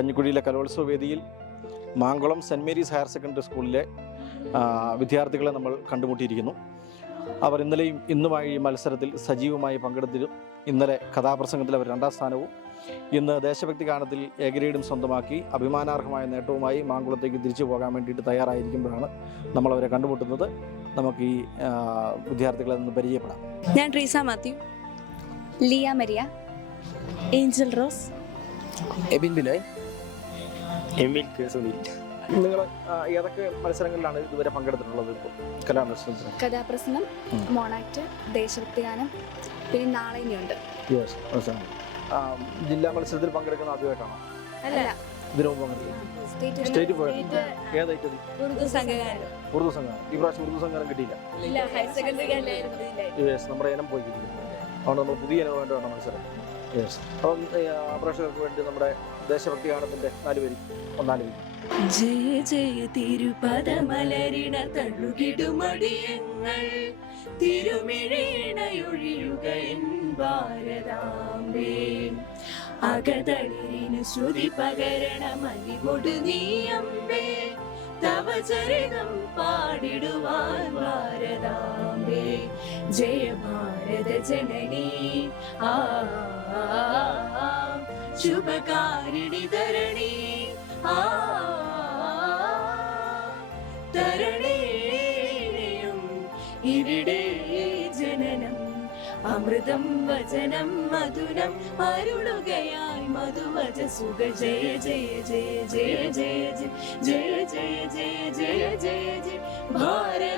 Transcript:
കഞ്ഞിക്കുഴിയിലെ കലോത്സവ വേദിയിൽ Mankulam Saint Mary's higher secondary സ്കൂളിലെ വിദ്യാർത്ഥികളെ നമ്മൾ കണ്ടുമുട്ടിയിരിക്കുന്നു. അവർ ഇന്നലെയും ഇന്നുമായി ഈ മത്സരത്തിൽ സജീവമായി പങ്കെടുത്തിരും. ഇന്നലെ കഥാപ്രസംഗത്തിൽ അവർ രണ്ടാം സ്ഥാനവും ഇന്ന് ദേശഭക്തി ഗാനത്തിൽ എ ഗ്രേഡും സ്വന്തമാക്കി അഭിമാനാർഹമായ നേട്ടവുമായി മാങ്കുളത്തേക്ക് തിരിച്ചു പോകാൻ വേണ്ടിയിട്ട് തയ്യാറായിരിക്കുമ്പോഴാണ് നമ്മൾ അവരെ കണ്ടുമുട്ടുന്നത്. നമുക്ക് ഈ വിദ്യാർത്ഥികളെ നിന്ന് പരിചയപ്പെടാം. ഞാൻ റീസ മാത്യു. ലിയ മരിയ. ഏഞ്ചൽ റോസ്. എബിൻ ബിനോയ്. എമിൽ കെ സുനിൽ നിങ്ങൾ ഏതൊക്കെ മത്സരങ്ങളിലാണ് ഇതുവരെ പങ്കെടുത്തിട്ടുള്ളത് ഇപ്പോൾ? കലാമത്സരത്തിന് കഥാപ്രസംഗം. മോണാക്ട് ദേശഭക്തി ഗാനം പിന്നെ നാളെ ഇനിയുണ്ട്. യെസ് ജില്ലാ മത്സരത്തിൽ പങ്കെടുക്കുന്ന ആദ്യമായിട്ടാണോ? അല്ല. ഇതിനു മുമ്പ് പങ്കെടുത്തത് സ്റ്റേറ്റ് പോയത് ഏതായിട്ട് ഉറുദു സംഘഗാനം ഉറുദു സംഘം ഈ പ്രാവശ്യം ഉറുദു സംഘം കിട്ടിയില്ല. ഇല്ല ഹയർ സെക്കൻഡറി യെസ് നമ്മുടെ ഇനം പോയി കിട്ടിയില്ല. അതുകൊണ്ട് നമ്മൾ പുതിയ ഇനം വേണം മത്സരം യെസ് അപ്പം പ്രേക്ഷകർക്ക് വേണ്ടി നമ്മുടെ ദേശഭക്തി ഗാനത്തിന്റെ നാല് പേര് ഒന്നാൽ പേര് ജയ ജയ തിരുപദമലരിണ തള്ളുകിടുമടിയങ്ങൾ തിരുമിഴീണയൊഴിയുക എൻ ഭാരതാംബേ. അകതളിരിനു ശ്രുതി പകരണ മലികൊടു നീയമ്പേ തവ ചരിതം പാടിടുവാൻ ഭാരതാംബേ. ജയ ഭാരത ജനനി. ആ ശുഭകാരിണി തരണി. ആ തരണേയും ഇവിടെ. അമൃതം വചനം മധുരം അരുളുകയായി മധുവച സുഖ ജയ ജയ ജയ ജയ ജയ ജയ. ജയ ജയ ജയ ജയ ജയ ജയ. ഭാരതാംബേ